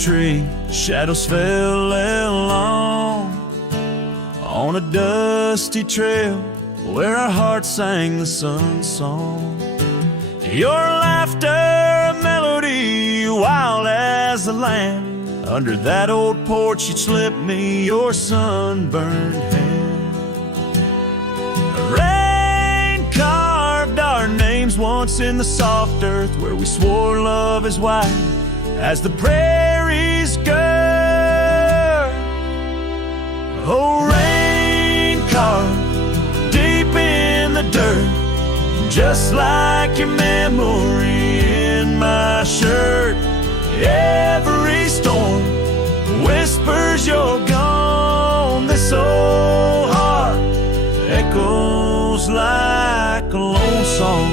tree, shadows fell along on a dusty trail where our hearts sang the sun song. Your laughter, a melody, wild as the land. Under that old porch you'd slip me your sunburned hand. Rain carved our names once in the soft earth where we swore love is wide as the prairies gird. Oh, rain carved deep in the dirt, just like your memory in my shirt. Every storm whispers you're gone. This old heart echoes like a lone song.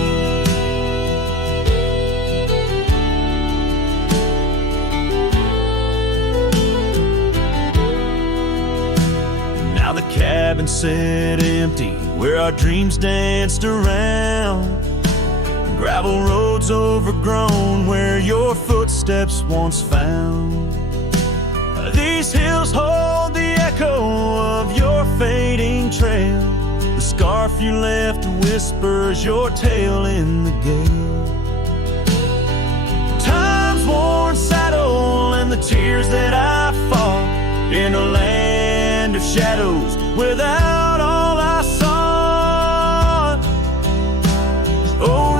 Now the cabin sat empty where our dreams danced around. Gravel roads overgrown where your footsteps once found. These hills hold the echo of your fading trail. The scarf you left whispers your tale in the gale. Time's worn saddle and the tears that I fought in a land of shadows without all I sought. Oh,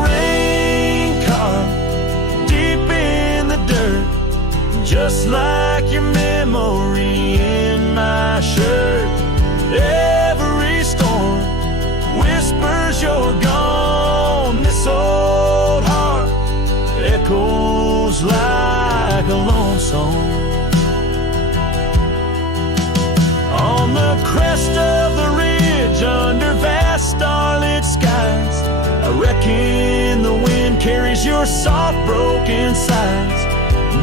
just like your memory in my shirt. Every storm whispers you're gone. This old heart echoes like a lone song. On the crest of the ridge under vast starlit skies, I reckon the wind carries your soft broken sighs.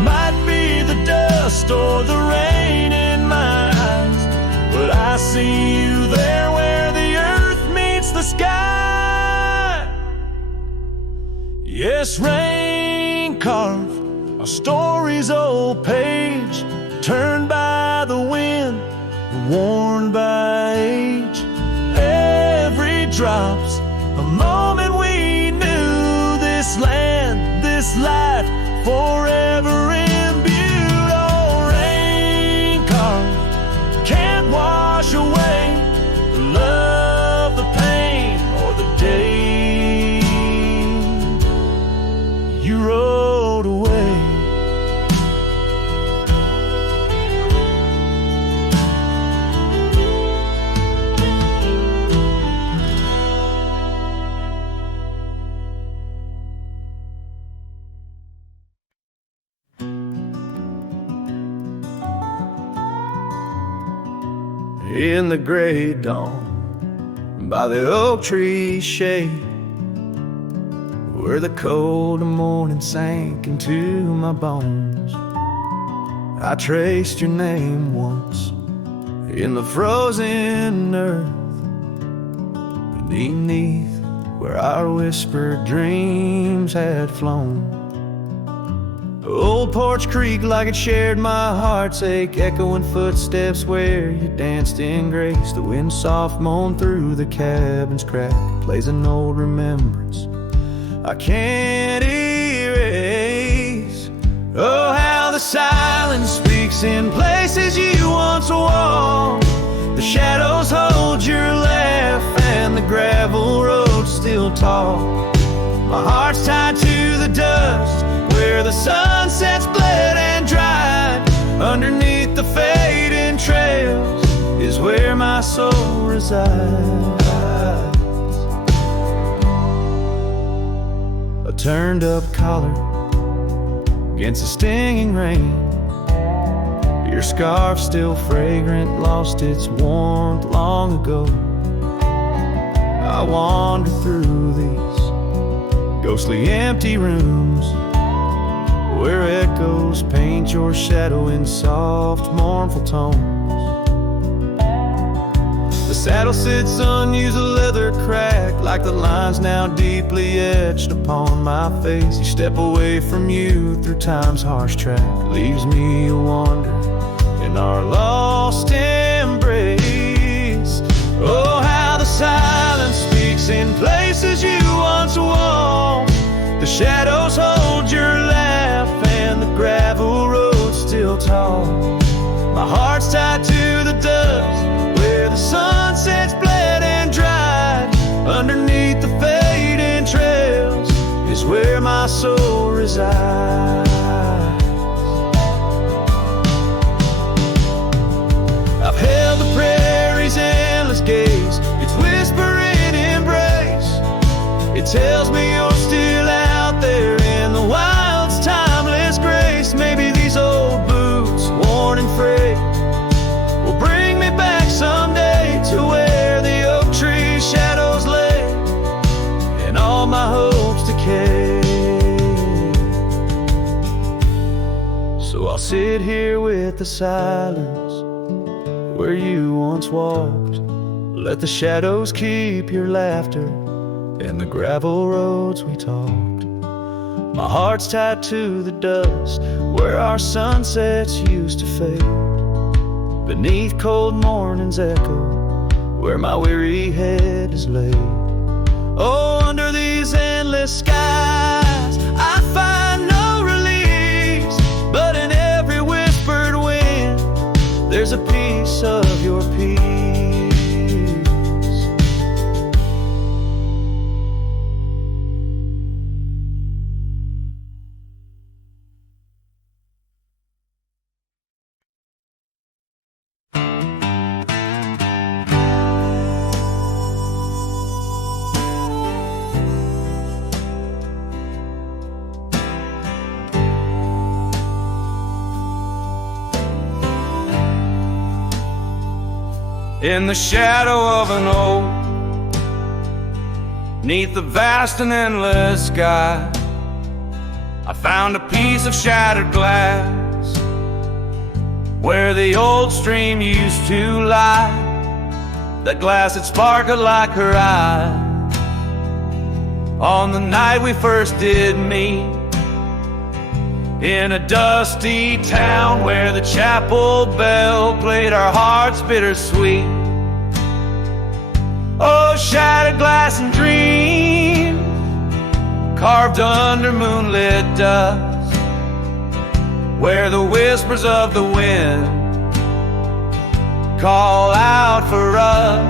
Might be the dust or the rain in my eyes, but I see you there where the earth meets the sky. Yes, rain carved our story's old page, turned by the wind, worn by age. Every drop's a moment we knew. This land, this life, forever imbued. Oh, rain carved can't wash away the love, the pain, or the day you rode away. In the gray dawn, by the oak tree shade, where the cold morning sank into my bones, I traced your name once in the frozen earth, beneath where our whispered dreams had flown. Old Porch Creek like it shared my heart's ache, echoing footsteps where you danced in grace. The wind soft moaned through the cabin's crack, plays an old remembrance I can't erase. Oh, how the silence speaks in places you once walked. The shadows hold your laugh and the gravel roads still talk. My heart's tied to the dust where the sunsets bled and dried. Underneath the fading trails is where my soul resides. A turned up collar against the stinging rain. Your scarf still fragrant, lost its warmth long ago. I wander through these ghostly empty rooms where echoes paint your shadow in soft, mournful tones. The saddle sits unused, a leather crack, like the lines now deeply etched upon my face. Each step away from you through time's harsh track leaves me a wander in our lost embrace. Oh, how the silence speaks in places you once walked. The shadows hold your laugh and the gravel road still tall. My heart's tied to the dust where the sunset's bled and dried. Underneath the fading trails is where my soul resides. I've held the prairie's endless gaze, its whispering embrace. It tells me you're still out there in the wild's timeless grace. Maybe these old boots, worn and frayed, will bring me back someday to where the oak tree shadows lay and all my hopes decay. So I'll sit here with the silence where you once walked. Let the shadows keep your laughter and the gravel roads we talked. My heart's tied to the dust where our sunsets used to fade. Beneath cold morning's echo where my weary head is laid. Oh, under these endless skies I find no release, but in every whispered wind there's a piece of your peace. In the shadow of an oak, 'neath the vast and endless sky, I found a piece of shattered glass where the old stream used to lie. That glass had sparkled like her eyes on the night we first did meet, in a dusty town where the chapel bell played our hearts bittersweet. Oh, shattered glass and dreams carved under moonlit dust, where the whispers of the wind call out for us.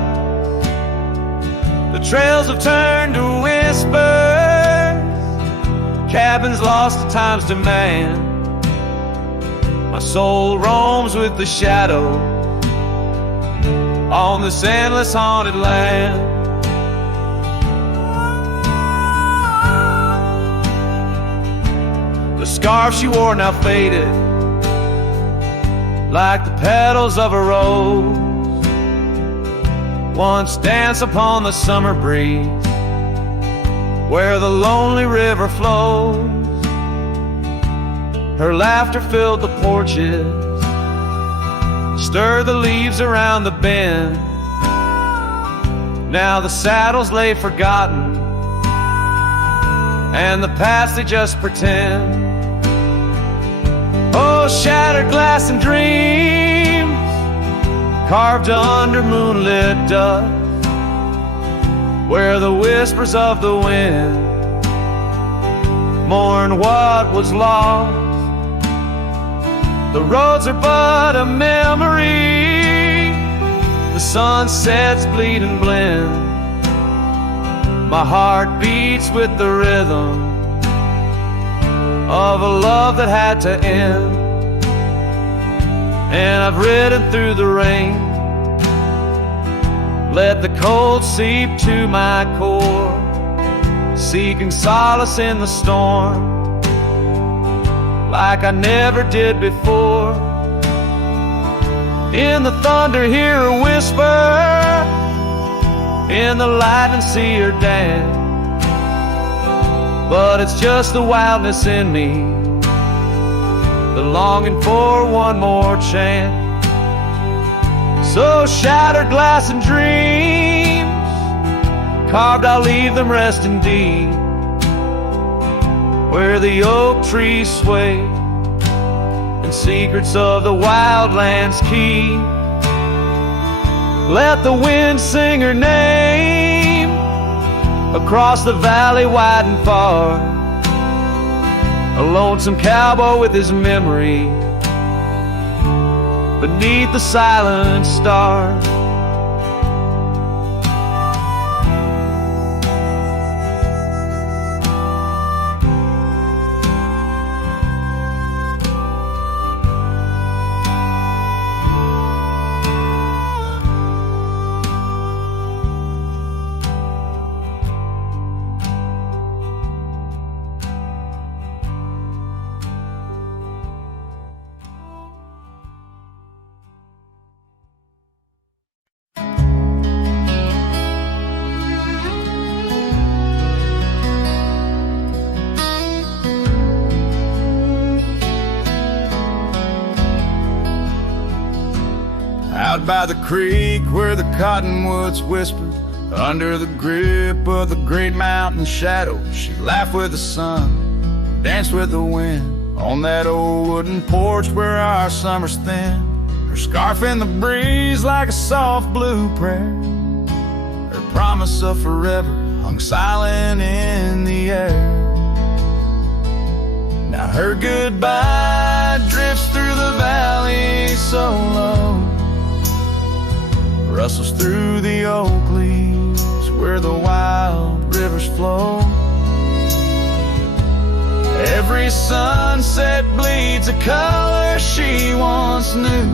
The trails have turned to whispers, cabins lost to time's demand. My soul roams with the shadow on this endless haunted land. The scarf she wore now faded like the petals of a rose, once danced upon the summer breeze where the lonely river flows. Her laughter filled the porches, stirred the leaves around the bend. Now the saddles lay forgotten, and the past they just pretend. Oh, shattered glass and dreams carved under moonlit dust, where the whispers of the wind mourn what was lost. The roads are but a memory, the sunsets bleed and blend. My heart beats with the rhythm of a love that had to end. And I've ridden through the rain, let the cold seep to my core, seeking solace in the storm like I never did before. In the thunder hear her whisper, in the lightning see her dance. But it's just the wildness in me, the longing for one more chance. So shattered glass and dreams carved, I'll leave them resting deep where the oak trees sway and secrets of the wildlands keep. Let the wind sing her name across the valley wide and far. A lonesome cowboy with his memory beneath the silent stars. Out by the creek where the cottonwoods whisper, under the grip of the great mountain shadow, she laughed with the sun, danced with the wind, on that old wooden porch where our summer's thin. Her scarf in the breeze like a soft blue prayer, her promise of forever hung silent in the air. Now her goodbye drifts through the valley so low, rustles through the oak leaves where the wild rivers flow. Every sunset bleeds a color she once knew,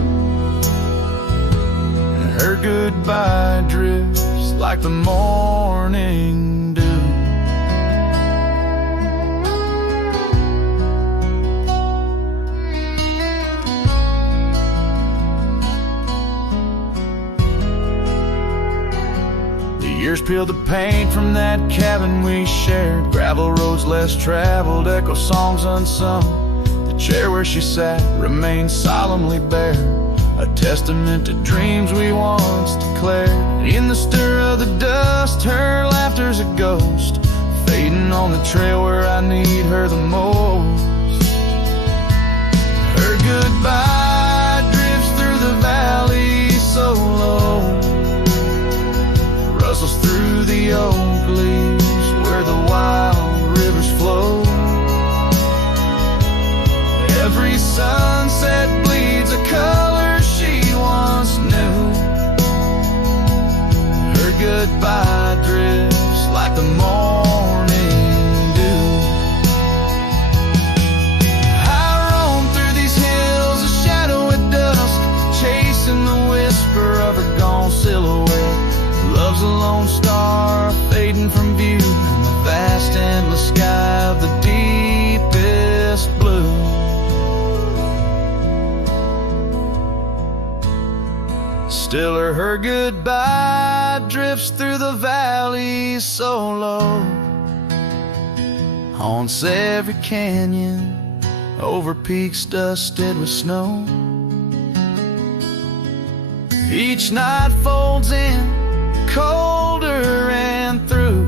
and her goodbye drifts like the morning dew. Years peeled the paint from that cabin we shared, gravel roads less traveled, echo songs unsung. The chair where she sat remains solemnly bare, a testament to dreams we once declared. In the stir of the dust, her laughter's a ghost, fading on the trail where I need her the most. Her goodbye drifts through the valley so low, rustles through the oak leaves where the wild rivers flow. Every sunset bleeds a color she once knew, her goodbye drifts like the morning dew. I roam through these hills, a shadow at dusk, chasing the whisper of her gone silhouette. Love's a lone star fading from view in the vast endless sky of the deepest blue. Still her goodbye drifts through the valley so low, haunts every canyon, over peaks dusted with snow. Each night folds in colder and through,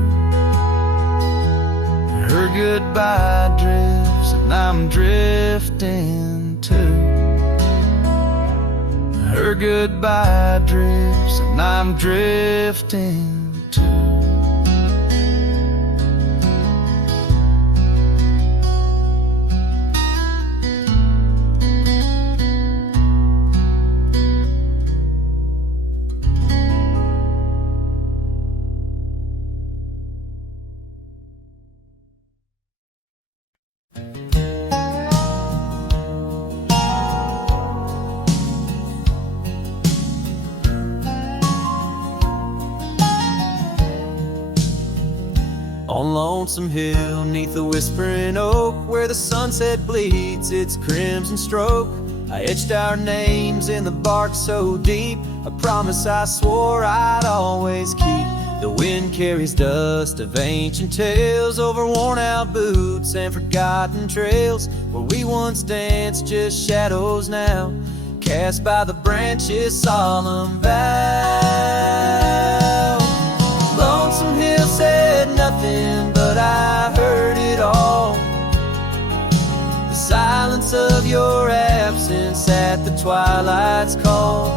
her goodbye drifts and I'm drifting too. Her goodbye drifts and I'm drifting too. On Lonesome Hill, neath the whispering oak, where the sunset bleeds its crimson stroke, I etched our names in the bark so deep, a promise I swore I'd always keep. The wind carries dust of ancient tales over worn-out boots and forgotten trails, where we once danced just shadows now, cast by the branches' solemn vow. Lonesome Hill said nothing, but I heard it all. The silence of your absence at the twilight's call.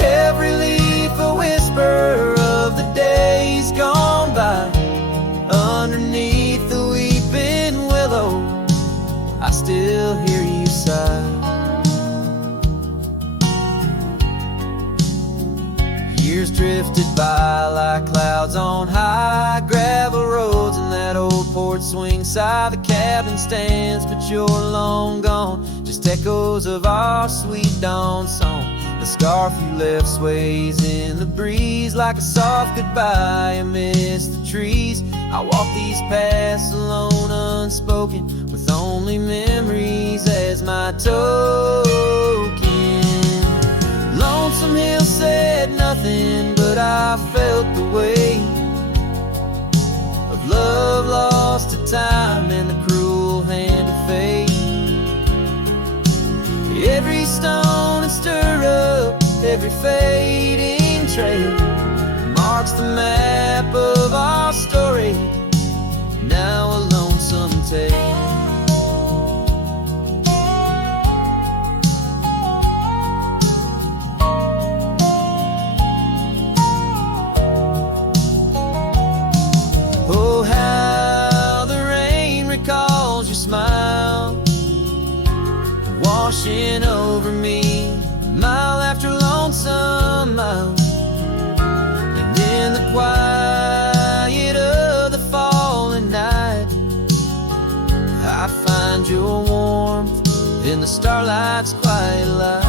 Every leaf a whisper of the days gone by. Underneath the weeping willow, I still hear you sigh. Years drifted by like clouds on high. Gravel roads and that old port swing side. The cabin stands, but you're long gone. Just echoes of our sweet dawn song. The scarf you left sways in the breeze like a soft goodbye amidst the trees. I walk these paths alone, unspoken, with only memories as my token. Lonesome Hill said nothing, but I felt the weight of love lost to time and the cruel hand of fate. Every stone and stirrup, every fading trail marks the map of our story, now a lonesome tale. Oh, how the rain recalls your smile, washing over me, mile after lonesome mile. And in the quiet of the falling night, I find your warmth in the starlight's quiet light.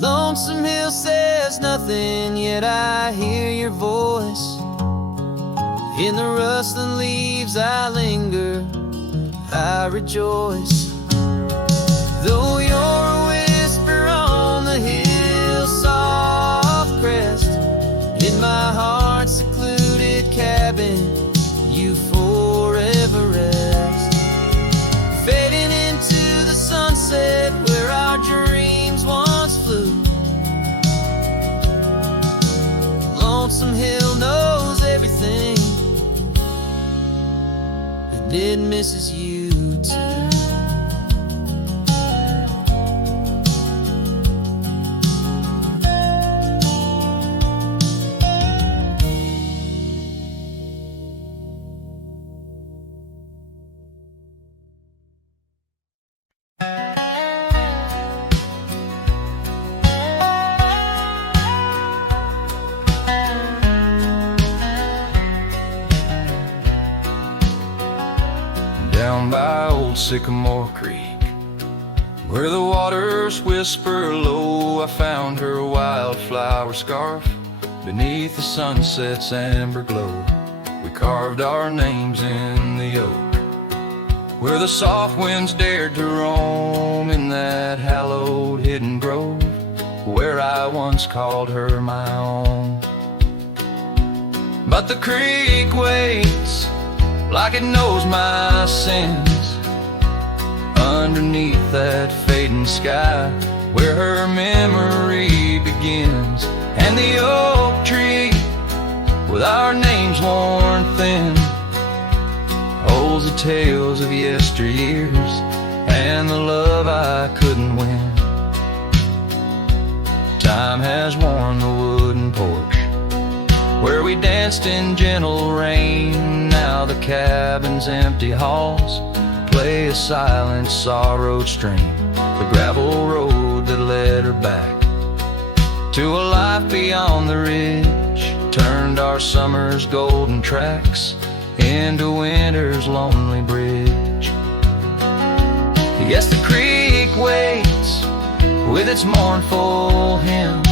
Lonesome Hill says nothing, yet I hear your voice. In the rustling leaves I linger, I rejoice. Though you're a whisper on the hill's soft crest, in my heart's secluded cabin you forever rest. Fading into the sunset where our dreams once flew. Lonesome Hill knows everything, and it misses you too. Down by old Sycamore Creek, where the waters whisper low, I found her wildflower scarf beneath the sunset's amber glow. We carved our names in the oak, where the soft winds dared to roam, in that hallowed hidden grove, where I once called her my own. But the creek waits like it knows my sins, underneath that fading sky, where her memory begins. And the oak tree, with our names worn thin, holds the tales of yesteryears and the love I couldn't win. Time has worn the wooden porch where we danced in gentle rain. Now the cabin's empty halls play a silent, sorrowed strain. The gravel road that led her back to a life beyond the ridge turned our summer's golden tracks into winter's lonely bridge. Yes, the creek waits with its mournful hymn,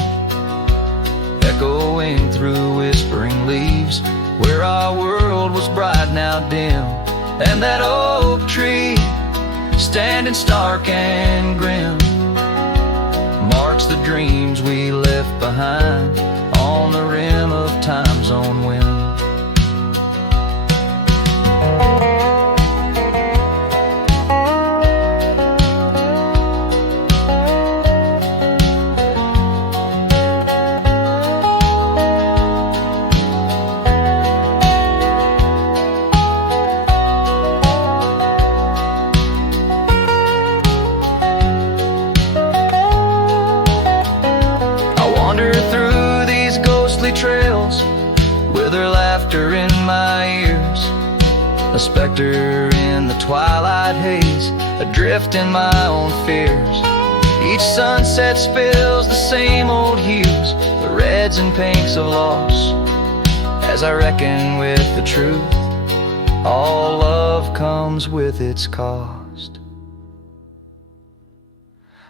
echoing through whispering leaves, where our world was bright, now dim. And that oak tree, standing stark and grim, marks the dreams we left behind on the rim of time's own wind. laughter in my ears, a specter in the twilight haze, adrift in my own fears. Each sunset spills the same old hues, the reds and pinks of loss. As I reckon with the truth, all love comes with its cost.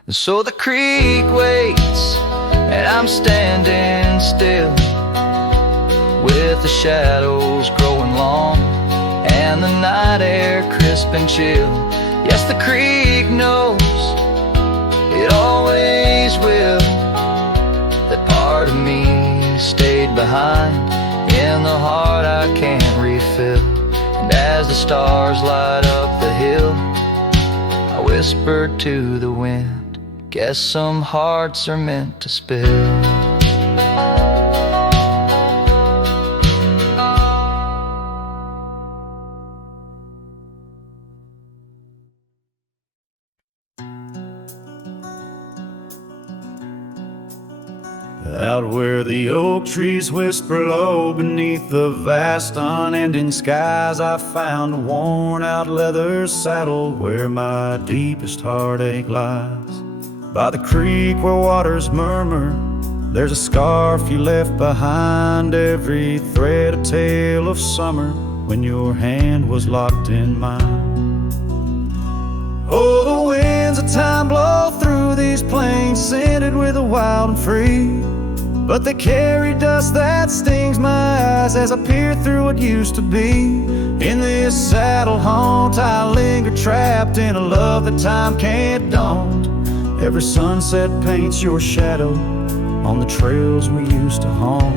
And so the creek waits, and I'm standing still, with the shadows growing long and the night air crisp and chill. Yes, the creek knows, it always will, that part of me stayed behind in the heart I can't refill. And as the stars light up the hill, I whispered to the wind, guess some hearts are meant to spill. Out where the oak trees whisper low beneath the vast unending skies, I found a worn out leather saddle where my deepest heartache lies. By the creek where waters murmur, there's a scarf you left behind, every thread a tale of summer when your hand was locked in mine. Oh, the winds of time blow through these plains, scented with the wild and free, but they carry dust that stings my eyes as I peer through what used to be. In this saddle haunt I linger, trapped in a love that time can't daunt. Every sunset paints your shadow on the trails we used to haunt.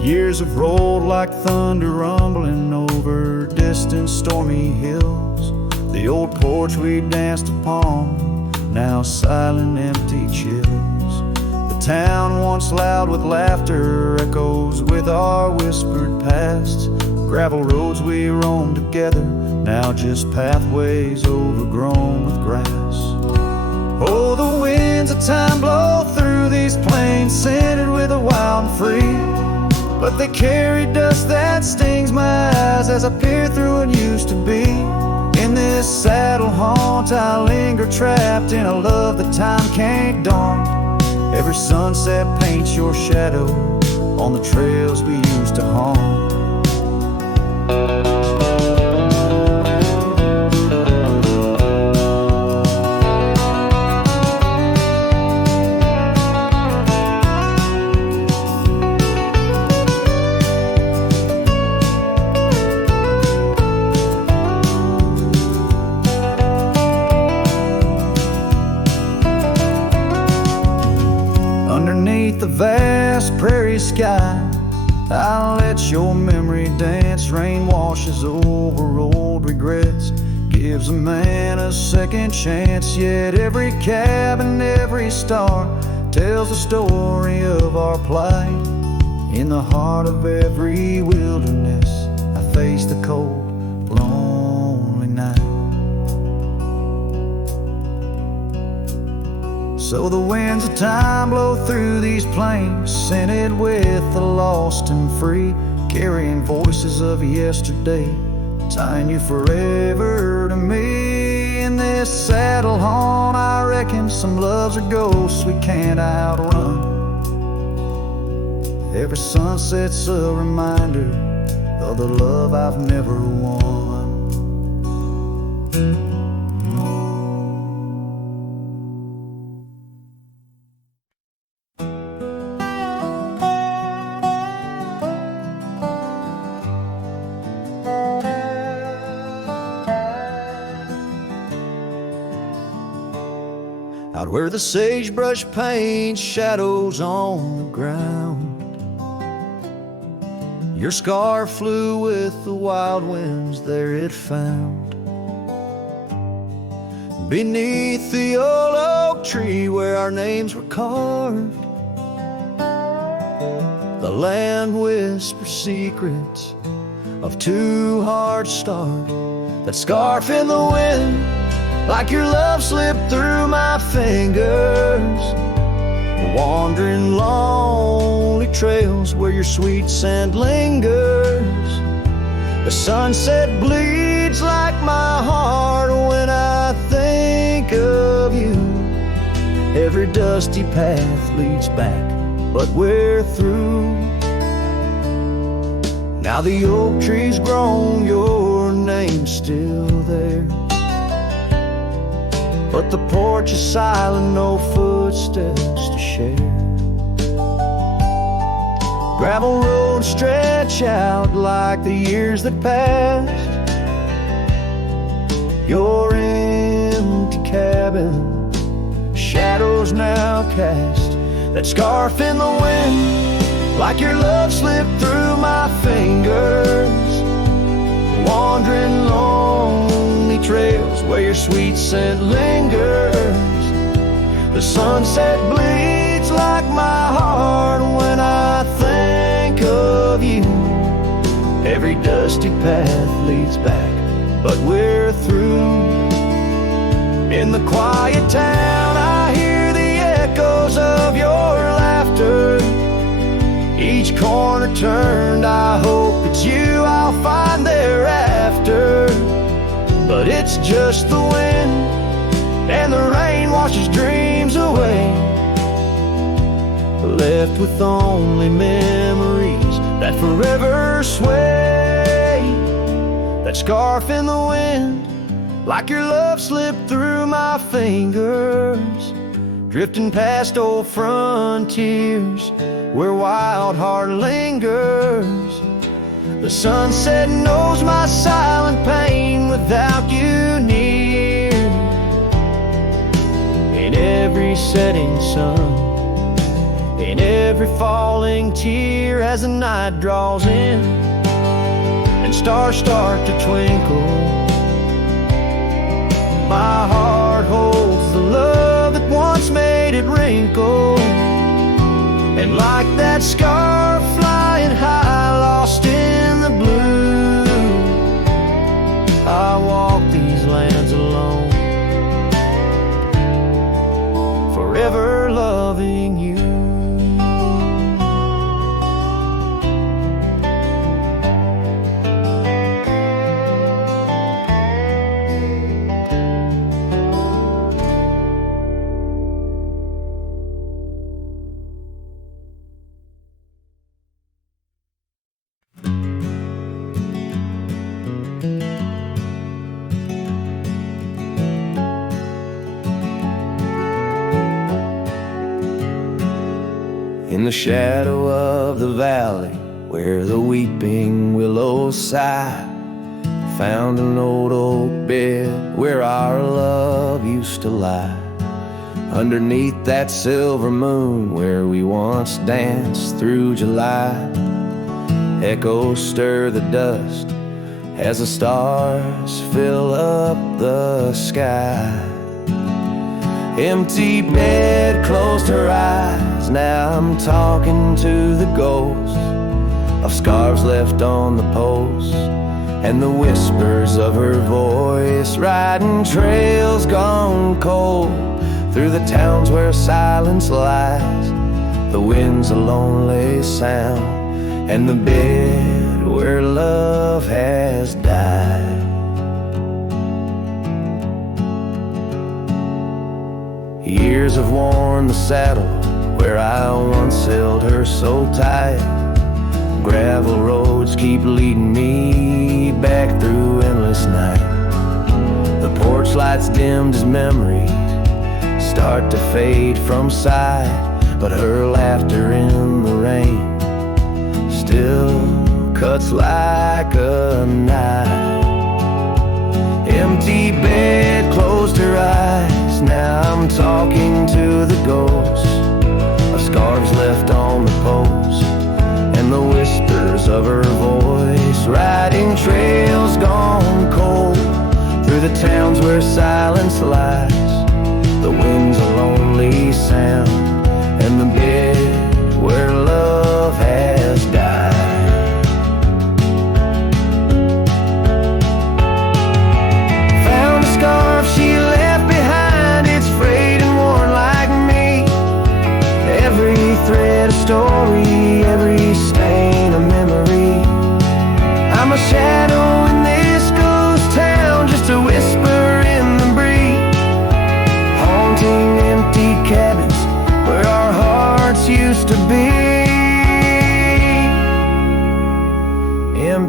Years have rolled like thunder rumbling over distant stormy hills. The old porch we danced upon, now silent, empty chills. The town once loud with laughter echoes with our whispered past. Gravel roads we roamed together, now just pathways overgrown with grass. Oh, the winds of time blow through these plains, scented with the wild and free, but they carry dust that stings my eyes as I peer through what used to be. In this saddle haunt I linger, trapped in a love that time can't daunt. Every sunset paints your shadow on the trails we used to haunt. Underneath the vast prairie sky, I'll let your memory dance. Rain washes over old regrets, gives a man a second chance. Yet every cabin, every star tells the story of our plight. In the heart of every wilderness, I face the cold, lonely night. So the winds of time blow through these plains, scented with the lost and free, carrying voices of yesterday, tying you forever to me. In this saddle haunt I reckon some loves are ghosts we can't outrun. Every sunset's a reminder of the love I've never won. Out where the sagebrush paints shadows on the ground, your scarf flew with the wild winds, there it found. Beneath the old oak tree where our names were carved, the land whispers secrets of two hearts starved. That scarf in the wind, like your love slipped through my fingers, wandering lonely trails where your sweet scent lingers. The sunset bleeds like my heart when I think of you. Every dusty path leads back, but we're through. Now the oak tree's grown, your name's still there, but the porch is silent, no footsteps to share. Gravel roads stretch out like the years that passed. Your empty cabin, shadows now cast. That scarf in the wind, like your love slipped through my fingers. Wandering lonely trails where your sweet scent lingers. The sunset bleeds like my heart when I think of you. Every dusty path leads back, but we're through. In the quiet town I hear the echoes of your laughter. Each corner turned, I hope it's you I'll find thereafter. But it's just the wind, and the rain washes dreams away, left with only memories that forever sway. That scarf in the wind, like your love slipped through my fingers, drifting past old frontiers where wild heart lingers. The sunset knows my silent pain without you near. In every setting sun, in every falling tear, as the night draws in and stars start to twinkle, my heart holds the love that once made it wrinkle. And like that scarf flying high, lost in the blue, I walk these lands alone, forever loving you. In the shadow of the valley where the weeping willows sigh, found an old oak bed where our love used to lie. Underneath that silver moon where we once danced through July, echoes stir the dust as the stars fill up the sky. Empty bed closed her eyes, now I'm talking to the ghost of scarves left on the post, and the whispers of her voice riding trails gone cold through the towns where silence lies. The wind's a lonely sound, and the bed where love has died. Years have worn the saddle where I once held her so tight. Gravel roads keep leading me back through endless night. The porch lights dimmed as memories start to fade from sight, but her laughter in the rain still cuts like a knife. Empty bed closed her eyes, now I'm talking to the ghost of scarves left on the post, and the whispers of her voice riding trails gone cold through the towns where silence lies. The wind's a lonely sound, and the bed where love has died. Found a scarf she left behind, it's frayed and worn like me,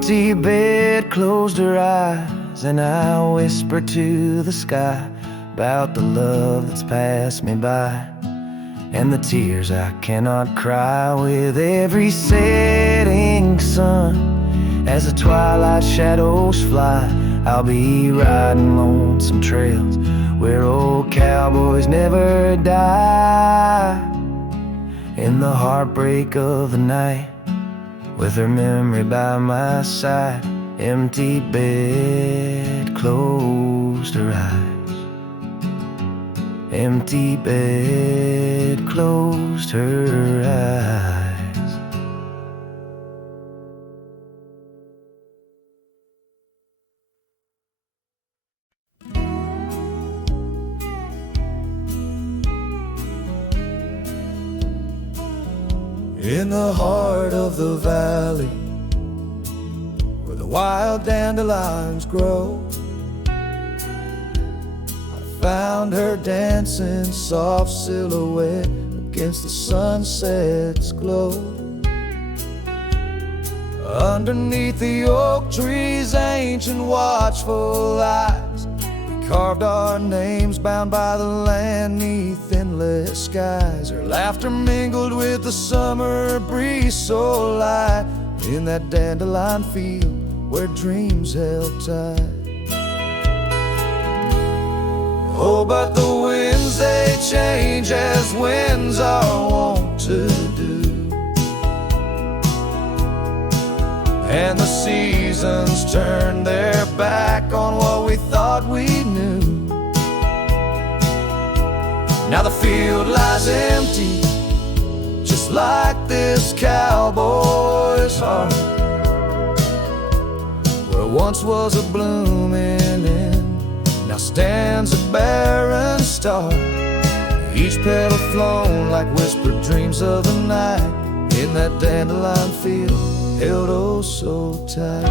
empty bed closed her eyes, and I whispered to the sky about the love that's passed me by, and the tears I cannot cry. With every setting sun, as the twilight shadows fly, I'll be riding lonesome trails where old cowboys never die. In the heartbreak of the night, with her memory by my side, empty bed closed her eyes. Empty bed closed her eyes. In the heart of the valley, where the wild dandelions grow, I found her dancing soft silhouette against the sunset's glow. Underneath the oak tree's ancient watchful eyes, we carved our names bound by the land 'neath endless skies. Her laughter mingled with the summer breeze so light, in that dandelion field where dreams held tight. Oh, but the winds, they change as winds are wont to do, and the seasons turn their back on what we thought we knew. Now the field lies empty, just like this cowboy's heart, where once was a blooming inn, now stands a barren star. Each petal flown like whispered dreams of the night, in that dandelion field held oh so tight.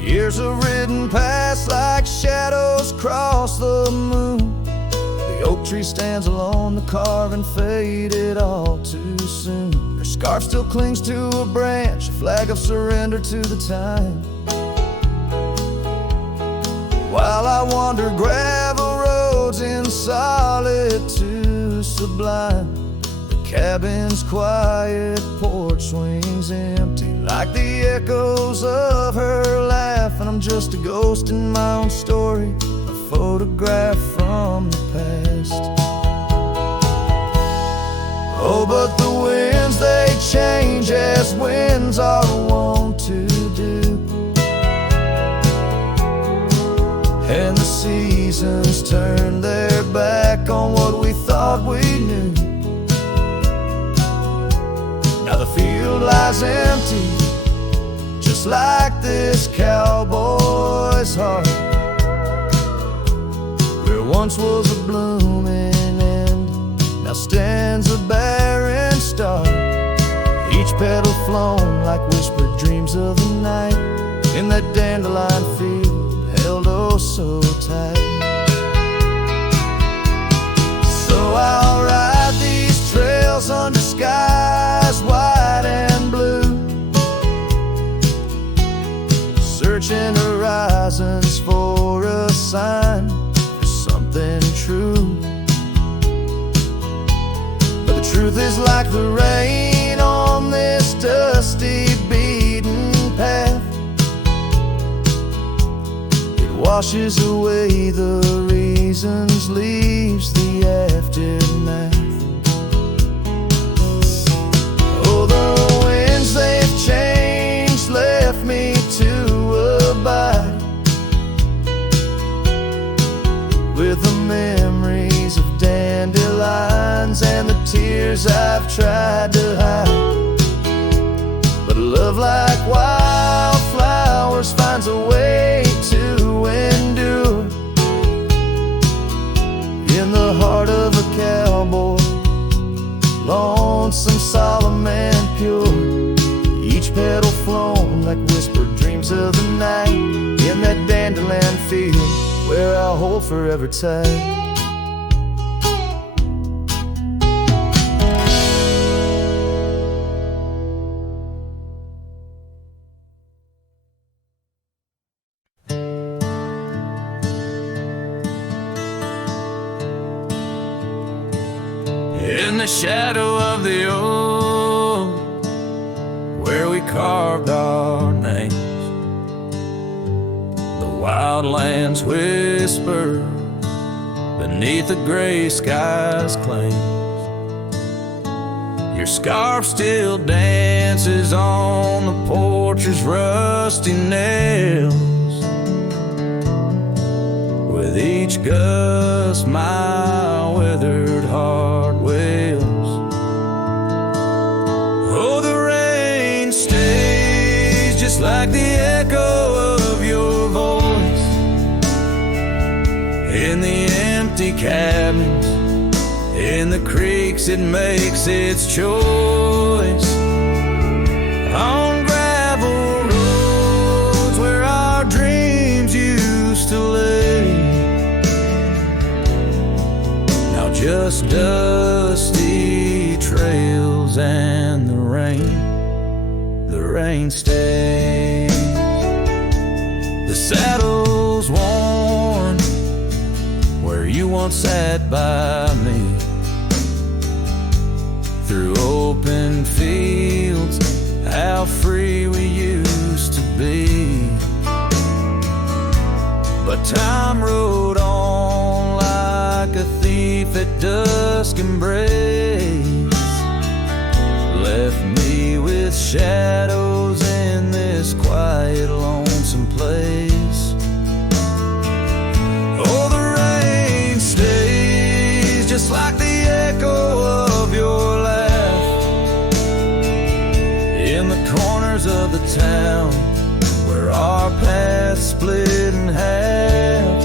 Years have ridden past like shadows cross the moon. The oak tree stands alone, the carving faded all too soon. Her scarf still clings to a branch, a flag of surrender to the time. While I wander gravel roads in solitude sublime, the cabin's quiet porch swings empty like the echoes of her laugh, and I'm just a ghost in my own story, a photograph from the past. Oh, but the winds, they change as winds are wont to do, and the seasons turn their back on what we thought we knew. Now the field lies empty, just like this cowboy's heart, where once was a blooming end, now stands a barren star. Each petal flown like whispered dreams of the night, in that dandelion field held oh so tight. So I'll ride these trails under skies white and blue, searching horizons for a sign, for something true. But the truth is like the rain on this dusty beaten path, it washes away the reasons, leaves the aftermath. Oh, the winds, they've changed, left me to abide with the memories of dandelions and the tears I've tried to hide. But love like wildflowers finds a way to endure, in the heart of a cowboy, lonesome, solemn and pure. Each petal flown like whispered dreams of the night, in that dandelion field where I'll hold forever tight. in the shadow of the oak where we carved our names. The wildlands whisper beneath the gray sky's claims. Your scarf still dances on the porch's rusty nails. With each gust my withered heart wails. Oh, the rain stays just like the echo of your voice in the empty cabins, in the creeks it makes its choice. On gravel roads where our dreams used to lay, now just dusty trails and the rain stays. The saddle's worn where you once sat by me, through open fields, how free we used to be. But time rode on like a thief at dusk embrace, left me with shadows in this quiet, lonesome place. Oh, the rain stays just like the echo of your laugh in the corners of the town where our paths split in half.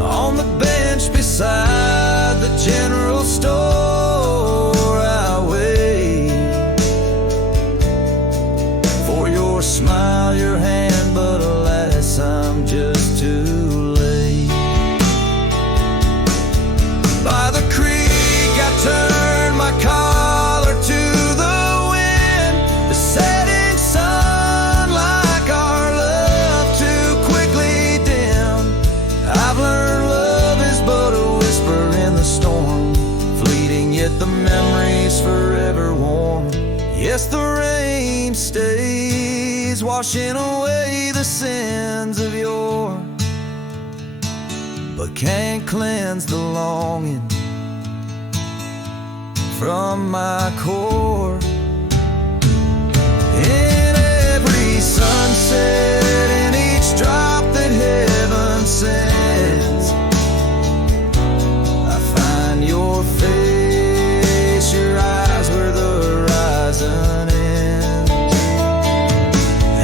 On the bench beside the general store I wait for your smile, your hand, but alas I'm just too late. By the creek I turned my collar to the wind, the setting sun like our love too quickly dim. I've learned love is but a whisper in the storm, fleeting yet the memory's forever warm. Yes, the rain stays, washing away the sins of yore, but can't cleanse the longing from my core. In every sunset, in each drop that heaven sends, I find your face, your eyes where the horizon ends.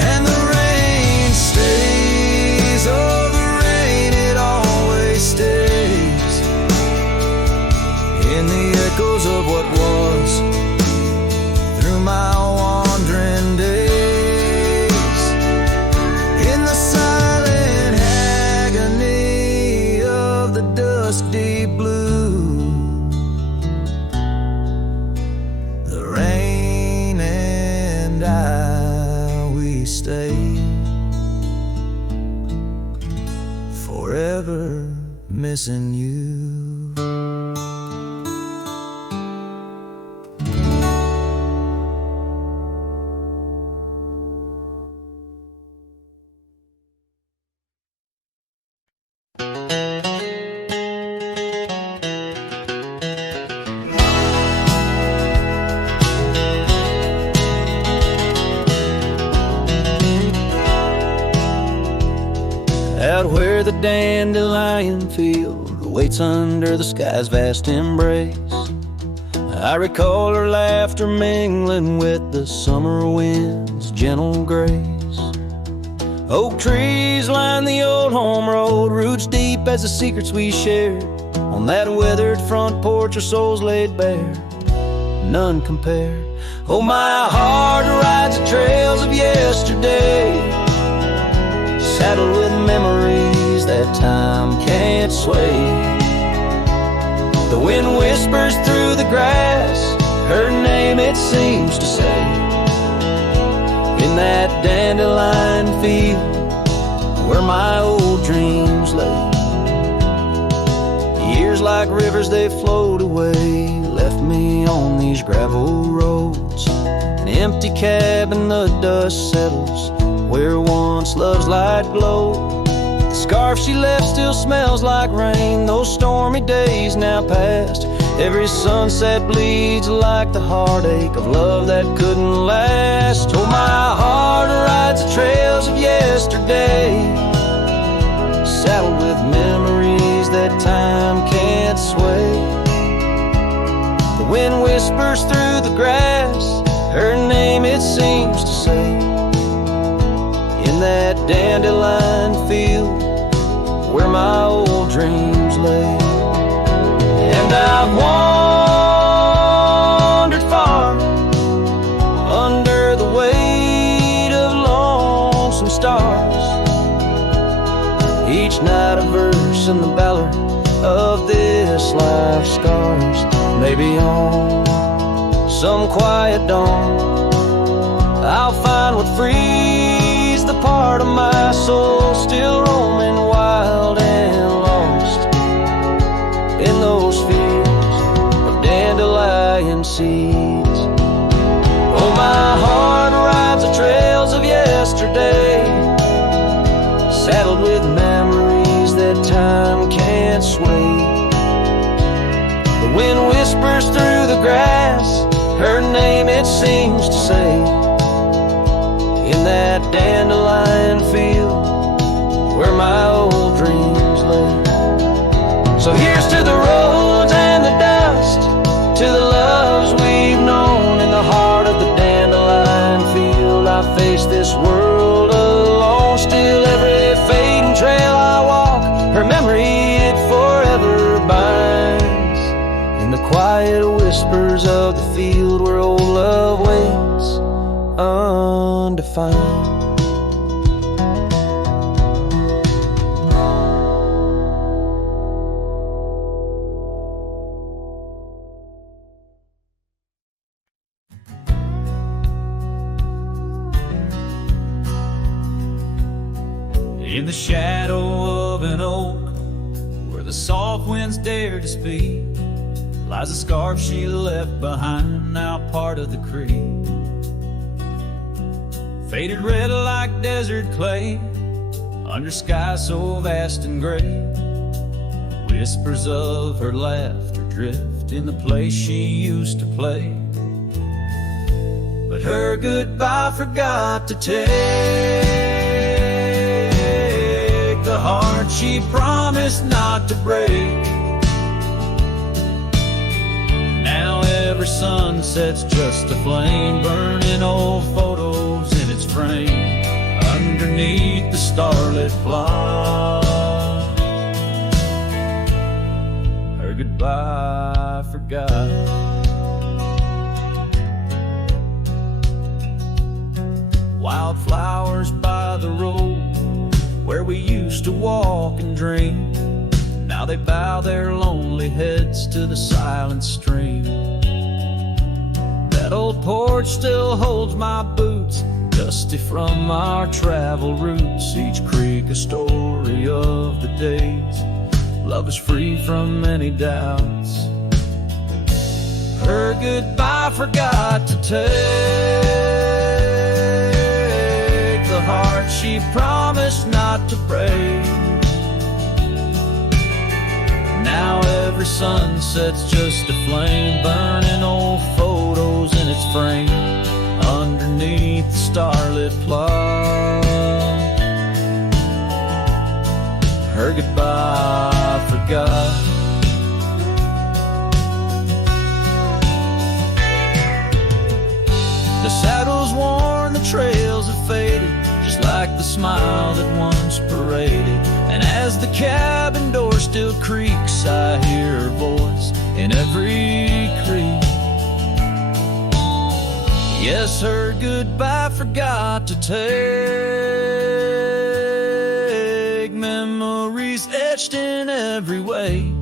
And the rain stays, oh the rain, it always stays, in the echoes of what was, through my wandering days, in the silent agony of the dusk deep blue. The rain and I, we stay forever missing you. Out where the dandelion field waits under the sky's vast embrace, I recall her laughter mingling with the summer wind's gentle grace. Oak trees line the old home road, roots deep as the secrets we shared. On that weathered front porch our souls laid bare, none compared. Oh, my heart rides the trails of yesterday, saddled with memories that time can't sway. The wind whispers through the grass, her name it seems to say, in that dandelion field where my old dreams lay. Years like like rivers they flowed away, left me on these gravel roads. An empty cabin, the dust settles where once love's light glowed. The scarf she left still smells like rain, those stormy days now past. Every sunset bleeds like the heartache of love that couldn't last. Oh, my heart rides the trails of yesterday, saddled with memories that time can't sway. The wind whispers through the grass, her name it seems to say, in that dandelion field where my old dreams lay. And I've wandered far under the weight of lonesome stars, each night a verse in the ballad of this life's scars. Maybe on some quiet dawn I'll find what frees the part of my soul still roaming wild and lost in those fields of dandelion seeds. Oh, my heart rides the trails of yesterday, saddled with memories that time can't sway. The wind whispers through the grass, her name it seems to say, in that dandelion field where my old dreams lay. So here's to the roads and the dust, to the loves we've known. In the heart of the dandelion field I face this world alone. Still every fading trail I walk, her memory it forever binds. In the quiet whispers of the field where old love waits undefined. In the shadow of an oak, where the soft winds dare to speak, lies a scarf she left behind, now part of the creek. Faded red like desert clay, under sky so vast and gray. Whispers of her laughter drift in the place she used to play. But her goodbye forgot to take the heart she promised not to break. Now every sunset's just a flame, burning old photos in its frame underneath the starlit plot. Her goodbye forgot. Wildflowers by the road where we used to walk and dream, now they bow their lonely heads to the silent stream. That old porch still holds my boots, dusty from our travel routes. Each creek a story of the days love is free from any doubts. Her goodbye forgot to take the heart she promised not to break. Now every sunset's just a flame, burning old photos in its frame underneath the starlit plot. Her goodbye forgot. The saddle's worn, the trails have faded, just like the smile that once paraded. And as the cabin door still creaks, I hear her voice in every creak. Yes, her goodbye forgot to take memories etched in every way.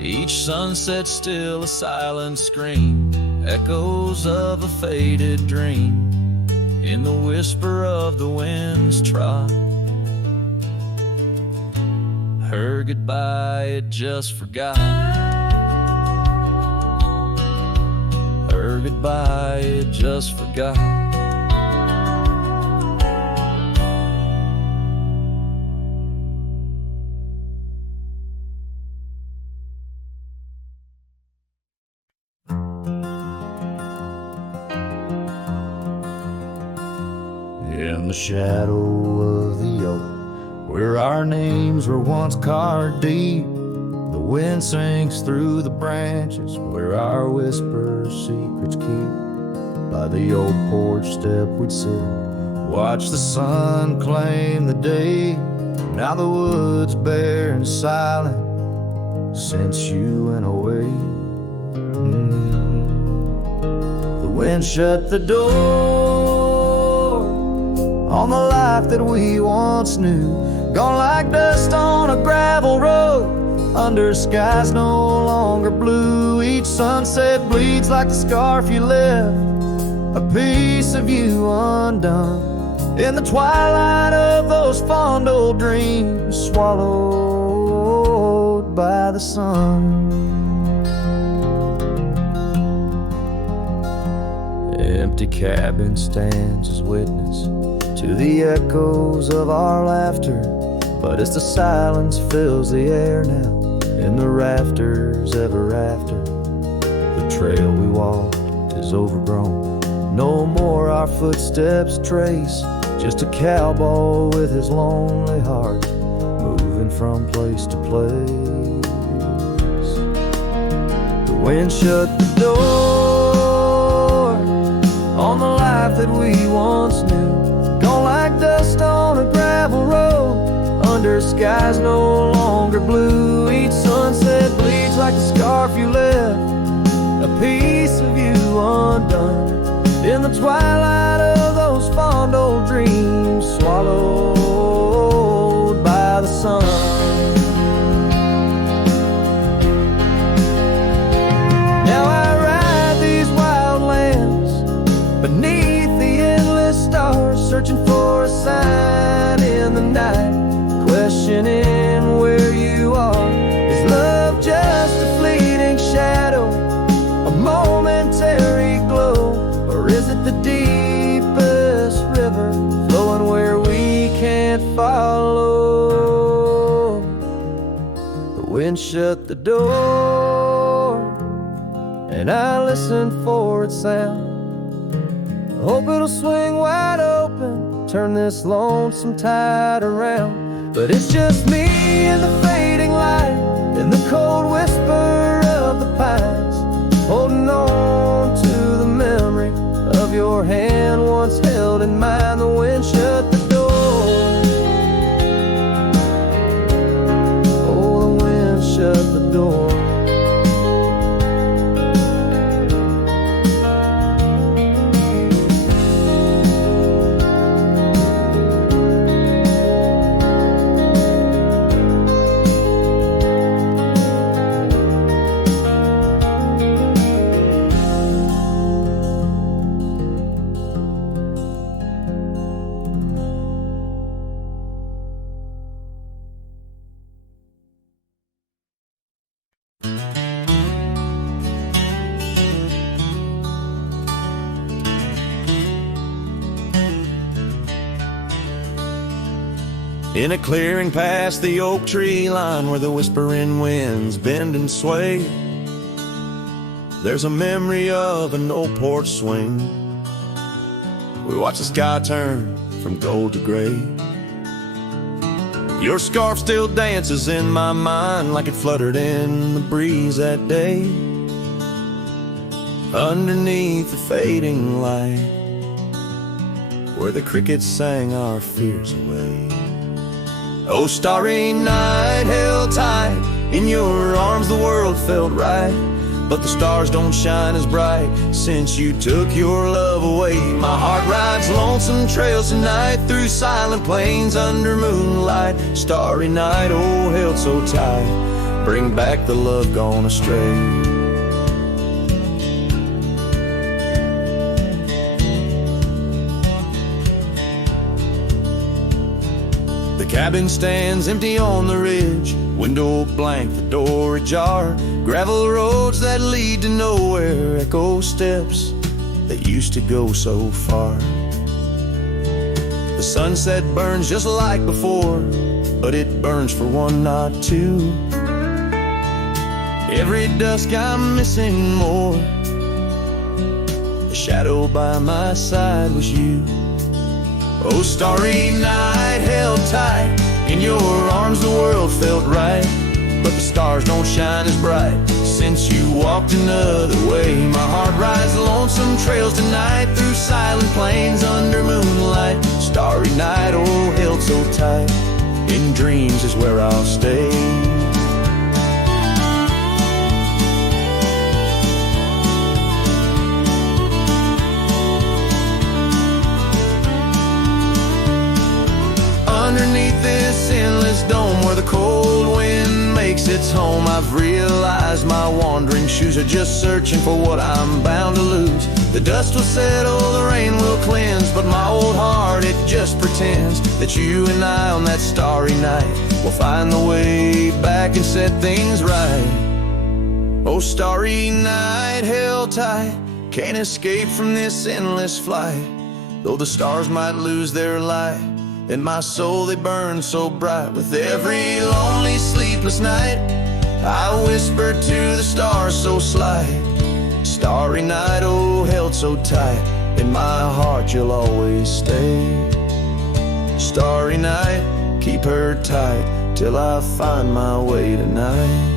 Each sunset still a silent scream, echoes of a faded dream in the whisper of the wind's trot. Her goodbye it just forgot. Her goodbye it just forgot. In the shadow of the oak, where our names were once carved deep, the wind sinks through the branches, where our whispers secrets keep. By the old porch step we'd sit, watch the sun claim the day. Now the wood's bare and silent since you went away. The wind shut the door on the life that we once knew, gone like dust on a gravel road, under skies no longer blue. Each sunset bleeds like the scarf you left, a piece of you undone. In the twilight of those fond old dreams, swallowed by the sun. Empty cabin stands as witness to the echoes of our laughter, but as the silence fills the air now, in the rafters ever after, the trail we walked is overgrown. No more our footsteps trace, just a cowboy with his lonely heart, moving from place to place. The wind shut the door on the life that we once knew, gone like dust on a gravel road, under skies no longer blue. Each sunset bleeds like the scarf you left, a piece of you undone. In the twilight of those fond old dreams, swallowed by the sun. Now I ride these wild lands beneath the endless stars, searching for a sign in the night, questioning where you are. Is love just a fleeting shadow, a momentary glow, or is it the deepest river flowing where we can't follow? The wind shut the door and I listen for its sound. I hope it'll swing wide open, turn this lonesome tide around. But it's just me and the fading light and the cold whisper of the pines, holding on to the memory of your hand once held in mine. The wind shut the door. Oh, the wind shut the door. In a clearing past the oak tree line, where the whispering winds bend and sway, there's a memory of an old porch swing. We watch the sky turn from gold to gray. Your scarf still dances in my mind like it fluttered in the breeze that day, underneath the fading light, where the crickets sang our fears away. Oh, starry night, held tight in your arms, the world felt right, but the stars don't shine as bright since you took your love away. My heart rides lonesome trails tonight, through silent plains under moonlight. Starry night, oh, held so tight, bring back the love gone astray. The cabin stands empty on the ridge, window blank, the door ajar. Gravel roads that lead to nowhere, echo steps that used to go so far. The sunset burns just like before, but it burns for one, not two. Every dusk I'm missing more. The shadow by my side was you. Oh, starry night, held tight in your arms, the world felt right. But the stars don't shine as bright since you walked another way. My heart rides lonesome trails tonight, through silent plains under moonlight. Starry night, oh, held so tight, in dreams is where I'll stay. Underneath this endless dome where the cold wind makes its home, I've realized my wandering shoes are just searching for what I'm bound to lose. The dust will settle, the rain will cleanse, but my old heart, it just pretends that you and I on that starry night will find the way back and set things right. Oh, starry night, held tight, can't escape from this endless flight. Though the stars might lose their light, in my soul they burn so bright. With every lonely sleepless night, I whisper to the stars so slight. Starry night, oh, held so tight, in my heart you'll always stay. Starry night, keep her tight till I find my way tonight.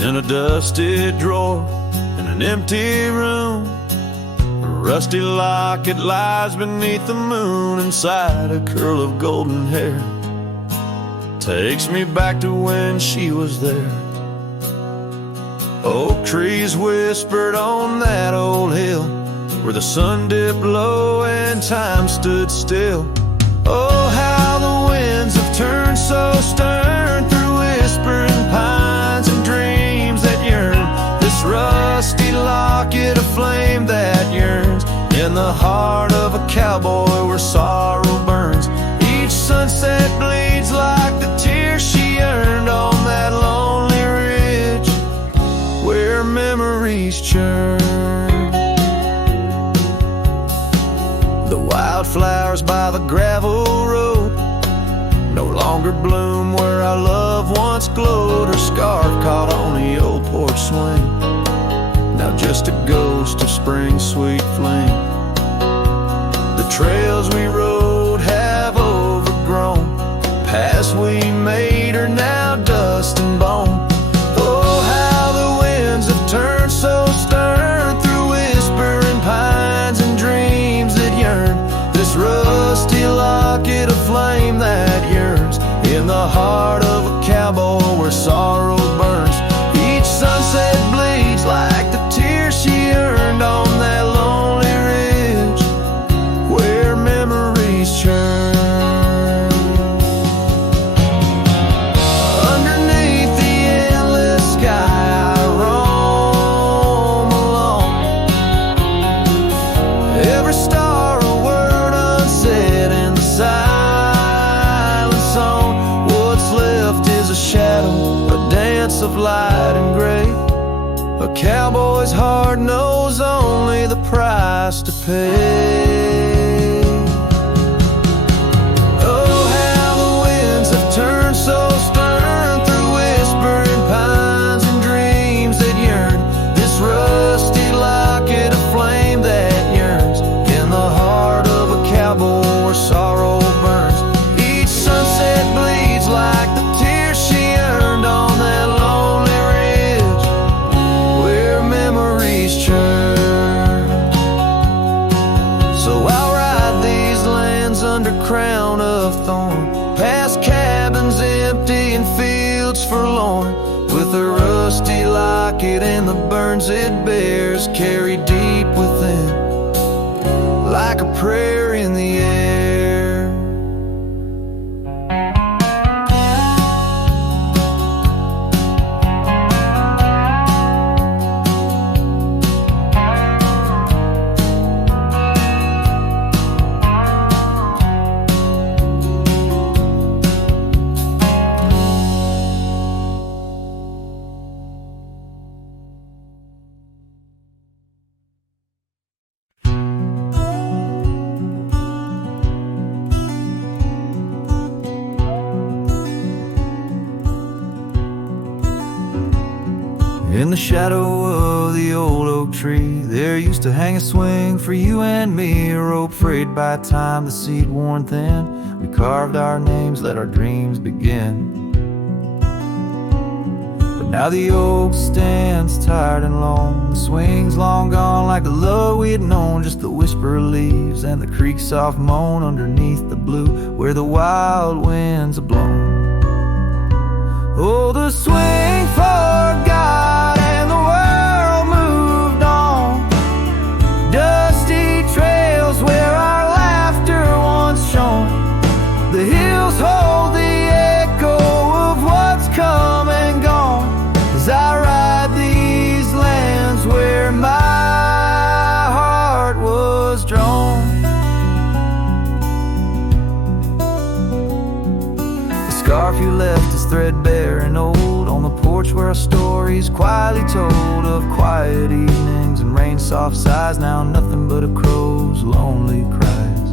In a dusty drawer in an empty room, a rusty locket lies beneath the moon. Inside a curl of golden hair takes me back to when she was there. Oak trees whispered on that old hill where the sun dipped low and time stood still. Oh, how the winds have turned so stern through whispering pines and dreams that yearn. This rusty locket, a flame that yearns in the heart of a cowboy where sorrow burns. Each sunset bleeds like the tears she earned on that lonely ridge where memories churn. The wildflowers by the gravel road no longer bloom where our love once glowed. Her scarf caught on the old porch swing, now just a ghost of spring's sweet flame. The trails we rode have overgrown, paths we made are now dust and bone. Oh, how the winds have turned so stern through whispering pines and dreams that yearn. This rusty locket, a flame that yearns in the heart of a cowboy where sorrow burns. Each sunset bleeds like the tears she earned on that lonely ridge where memories churn. Underneath the endless sky I roam alone, every star a word unsaid in the silent song. What's left is a shadow, a dance of light and gray. A cowboy's heart knows only the price to pay. Oh, how the winds have turned so stern through whispering pines and dreams that yearn. This rusty locket, a flame that yearns in the heart of a cowboy where sorrow burns. Each sunset bleeds like the tears she earned on that lonely ridge where memories churn. So I'll crown of thorn, past cabins empty and fields forlorn, with a rusty locket and the burns it bears, carried deep within, like a prayer in the air. In the shadow of the old oak tree, there used to hang a swing for you and me, a rope frayed by time, the seed worn thin. We carved our names, let our dreams begin. But now the oak stands tired and lone, the swing's long gone like the love we had known, just the whisper of leaves and the creek's soft moan underneath the blue where the wild winds are blown. Oh, the swing forgot and the world moved on, dusty trails where our laughter once shone. The hills hold the echo of what's come and gone, as I ride these lands where my heart was drawn. The scarf you left is threadbare and old, on the porch where our stories quietly told of quiet evenings and rain soft sighs, now nothing but a crow's lonely cries.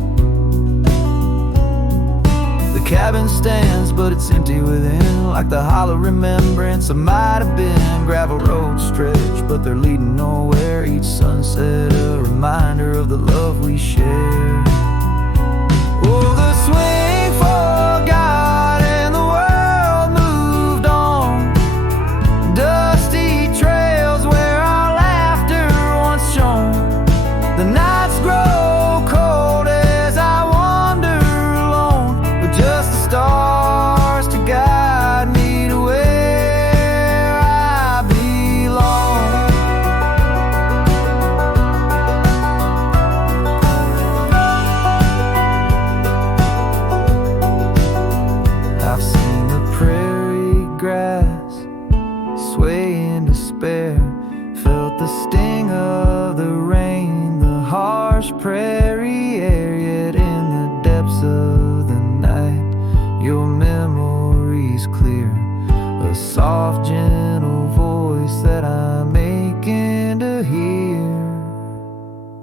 The cabin stands but it's empty within, like the hollow remembrance of might have been. Gravel roads stretch but they're leading nowhere, each sunset a reminder of the love we shared. Oh, the swing forgot and the world moved on, dusty trails where our laughter once shone. The nights grow cold as I wander alone, with just the stars to guide me to where I belong. I've seen the prairie grass sway in despair, felt the sting of the rain, the harsh prairie air, yet in the depths of the night your memory's clear, a soft gentle voice that I'm aching to hear.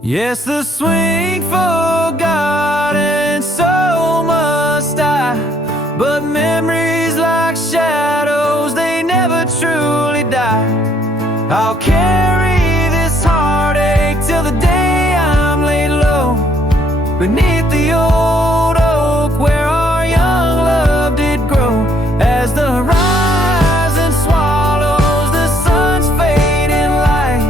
Yes, the swing forgot and so must I, but memories like shadows, they never truly die. I'll carry this heartache till the day I'm laid low, beneath the old oak where our young love did grow. As the horizon swallows the sun's fading light,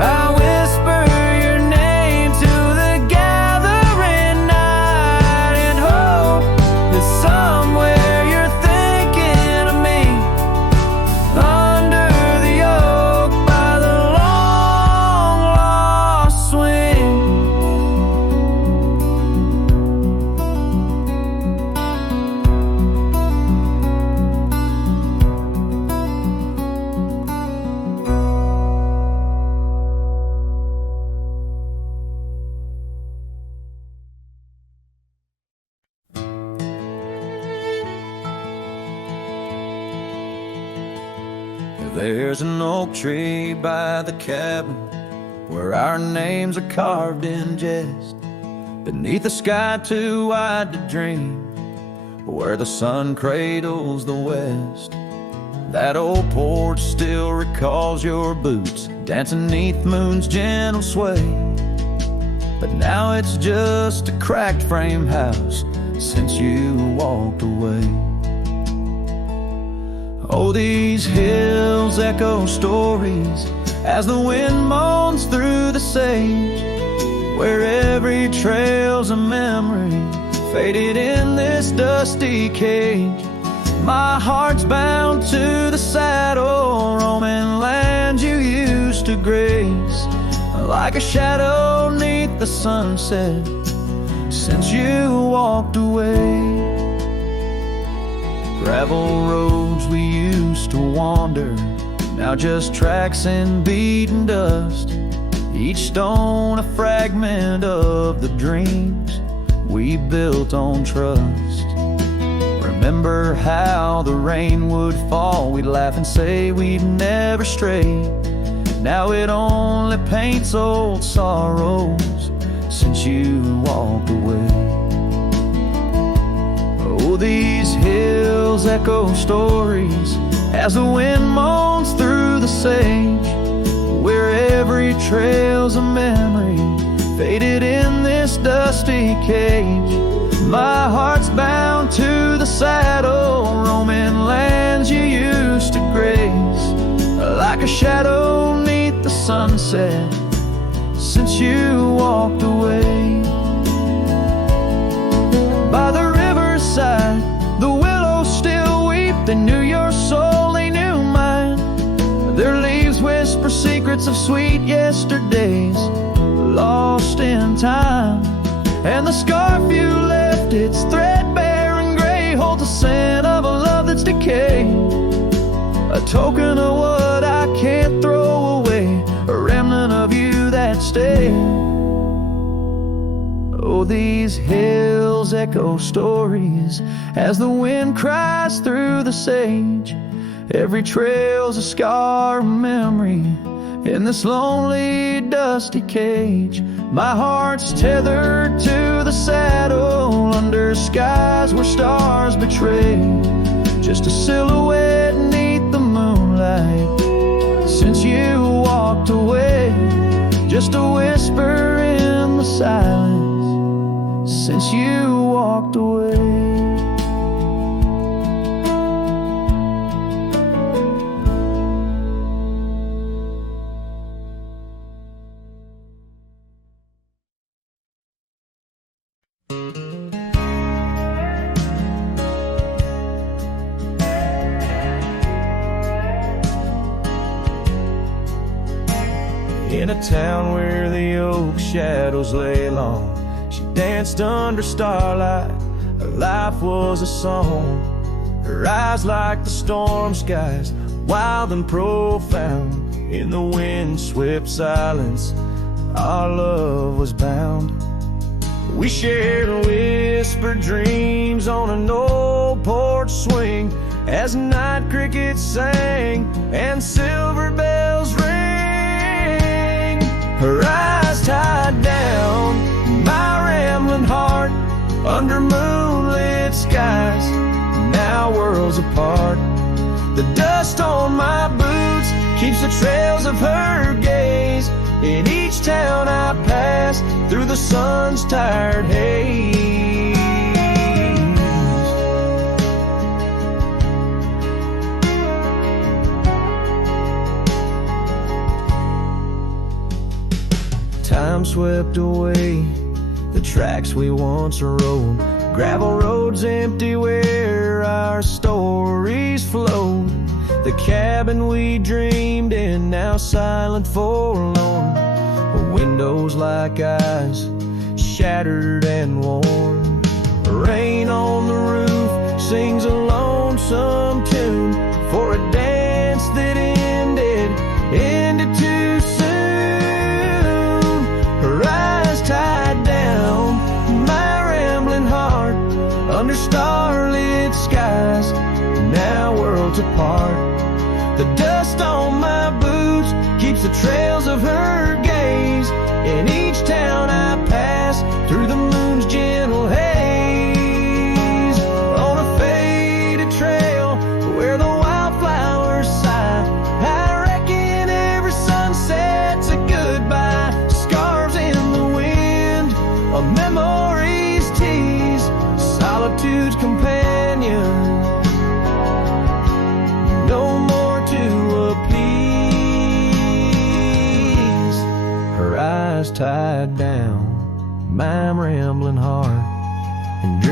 I whisper your name to the gathering night, and hope that somewhere you're thinking of me, under the oak by the long lost swing. There's an oak tree by the cabin where our names are carved in jest, beneath a sky too wide to dream, where the sun cradles the west. That old porch still recalls your boots dancing neath moon's gentle sway, but now it's just a cracked frame house since you walked away. Oh, these hills echo stories as the wind moans through the sage, where every trail's a memory faded in this dusty cage. My heart's bound to the saddle, roaming lands you used to grace, like a shadow 'neath the sunset since you walked away. Gravel roads we used to wander, now just tracks and beaten dust, each stone a fragment of the dreams we built on trust. Remember how the rain would fall, we'd laugh and say we'd never stray. Now it only paints old sorrows since you walked away. Oh, these hills echo stories as the wind moans through the sage, where every trail's a memory faded in this dusty cage. My heart's bound to the saddle, roaming lands you used to graze, like a shadow 'neath the sunset since you walked away. By the riverside, the willows still weep. They knew your soul, they knew mine. Their leaves whisper secrets of sweet yesterdays lost in time. And the scarf you left, it's threadbare and gray, holds the scent of a love that's decayed, a token of what I can't throw away, a remnant of you that stayed. Oh, these hills echo stories as the wind cries through the sage. Every trail's a scar, a memory in this lonely, dusty cage. My heart's tethered to the saddle under skies where stars betray, just a silhouette 'neath the moonlight since you walked away, just a whisper in the silence since you walked away. In a town where the oak shadows lay long, she danced under starlight. Her life was a song, her eyes like the storm skies, wild and profound. In the wind-swept silence, our love was bound. We shared whispered dreams on an old porch swing as night crickets sang and silver bells rang. Her eyes tied down my rambling heart under moonlit skies, now worlds apart. The dust on my boots keeps the trails of her gaze in each town I pass through the sun's tired haze. Time swept away the tracks we once rode, gravel roads empty where our stories flowed. The cabin we dreamed in, now silent, forlorn. Windows like eyes, shattered and worn. Rain on the roof sings a lonesome tune for a dance that ended too soon. Her eyes tied down my rambling heart under starlit skies, now worlds apart. The dust on my boots keeps the trails of her gaze in each town I pass through the moon's gentle haze. On a faded trail where the wildflowers sigh, I reckon every sunset's a goodbye. Scars in the wind, a memory's tease, solitude's companion. No more to appease. Her eyes tied down my rambling heart and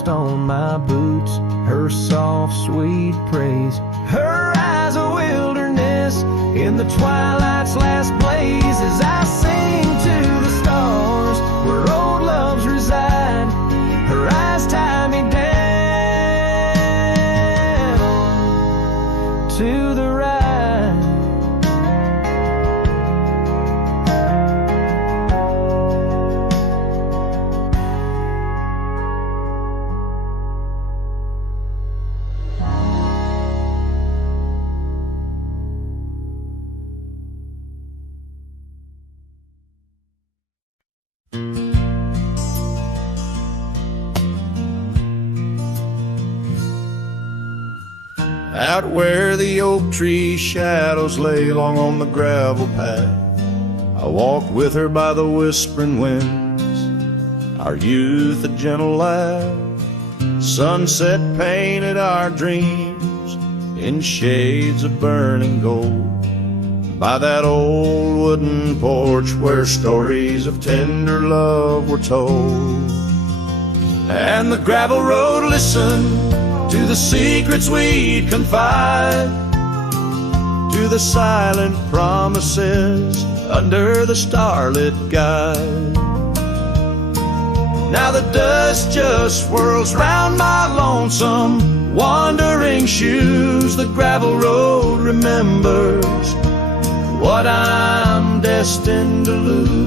dust on my boots, her soft, sweet praise. Her eyes a wilderness in the twilight's last blaze. As I sing to the stars where old loves reside, her eyes tie me down to the right. Out where the oak tree shadows lay long on the gravel path, I walked with her by the whispering winds, our youth a gentle laugh. Sunset painted our dreams in shades of burning gold, by that old wooden porch where stories of tender love were told. And the gravel road listened to the secrets we'd confide, to the silent promises under the starlit guide. Now the dust just swirls round my lonesome wandering shoes. The gravel road remembers what I'm destined to lose.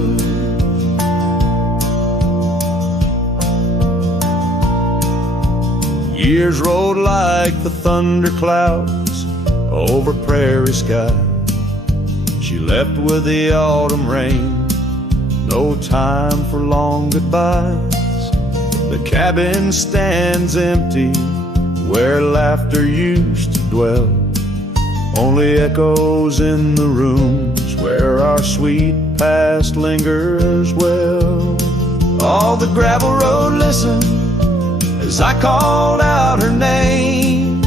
Years rolled like the thunder clouds over prairie sky. She left with the autumn rain, no time for long goodbyes. The cabin stands empty where laughter used to dwell, only echoes in the rooms where our sweet past lingers well. All the gravel road listened as I called out her name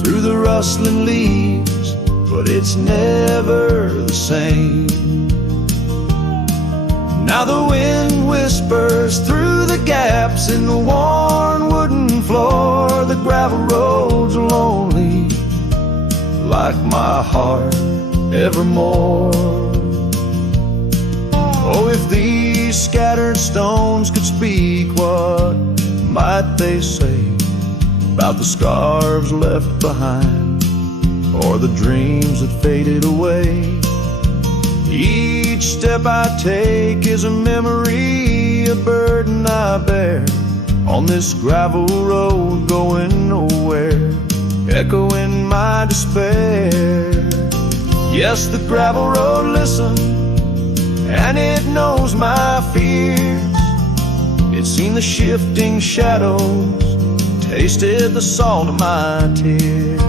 through the rustling leaves, but it's never the same. Now the wind whispers through the gaps in the worn wooden floor. The gravel road's lonely like my heart evermore. Oh, if these scattered stones could speak, what might they say about the scars left behind, or the dreams that faded away? Each step I take is a memory, a burden I bear on this gravel road going nowhere, echoing my despair. Yes, the gravel road listens, and it knows my fears. It's seen the shifting shadows, tasted the salt of my tears.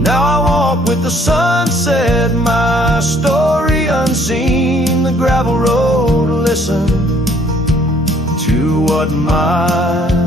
Now I walk with the sunset, my story unseen. The gravel road listen to what my